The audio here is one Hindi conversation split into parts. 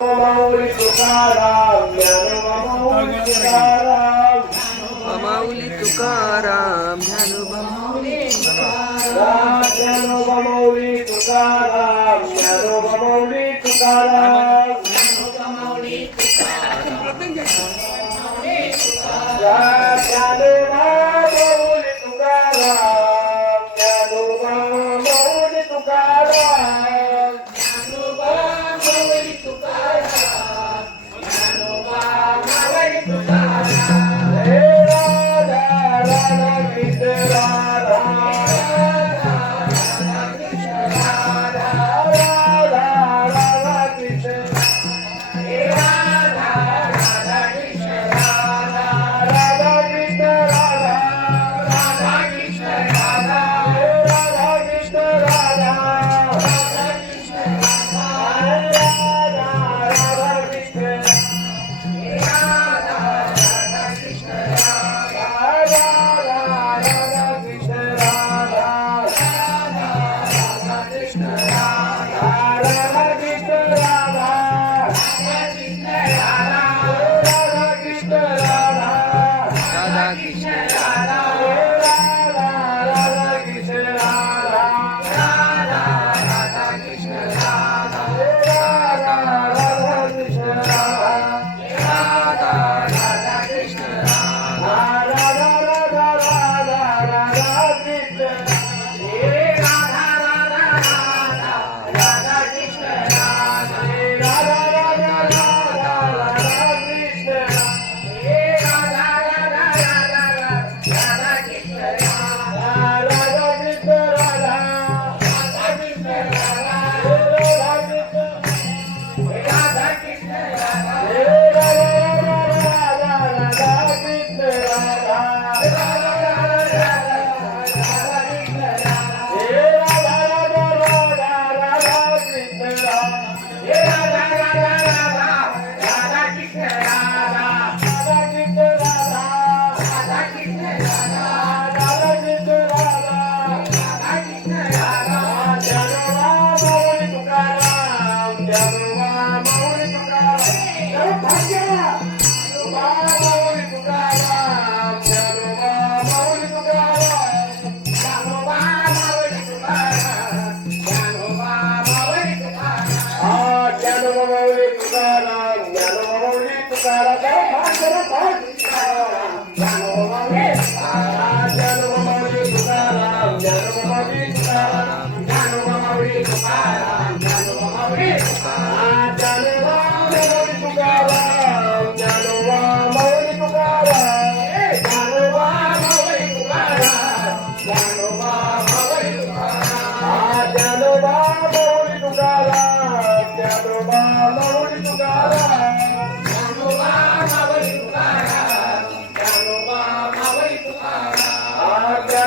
माऊली तुकाराम माऊली तुकाराम माऊली तुकाराम. माऊली तुकाराम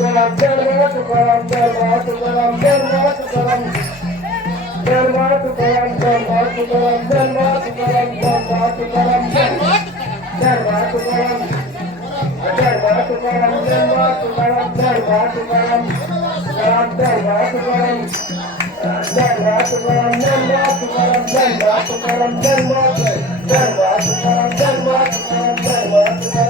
तुकाराम चरमा तुकाराम चरमा तुकाराम चरमा तुकाराम चरमा तुकाराम चरमा तुकाराम चरमा तुकाराम चरमा तुकाराम चरमा चरमा तुकाराम चरमा तुकाराम चरमा तुकाराम चरमा तुकाराम राम चरमा तुकाराम चरमा तुकाराम चरमा तुकाराम चरमा तुकाराम चरमा चरमा तुकाराम चरमा तुकाराम चरमा तुकाराम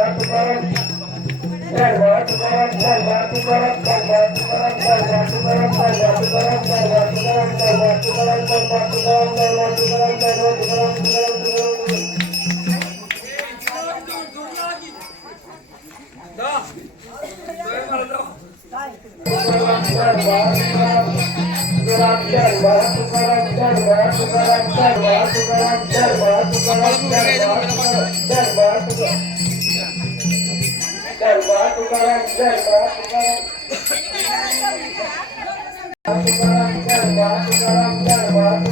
Terima. जय बाबा तुकाराम जय बाबा तुकाराम जय बाबा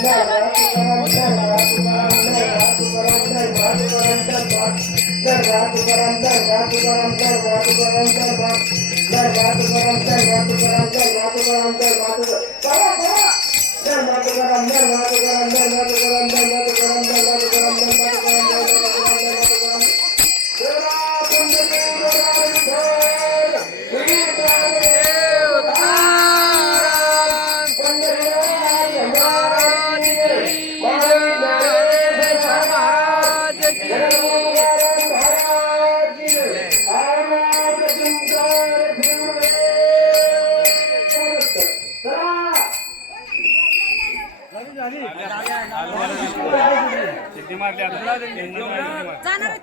Yeah. मारली आता जाणार आहे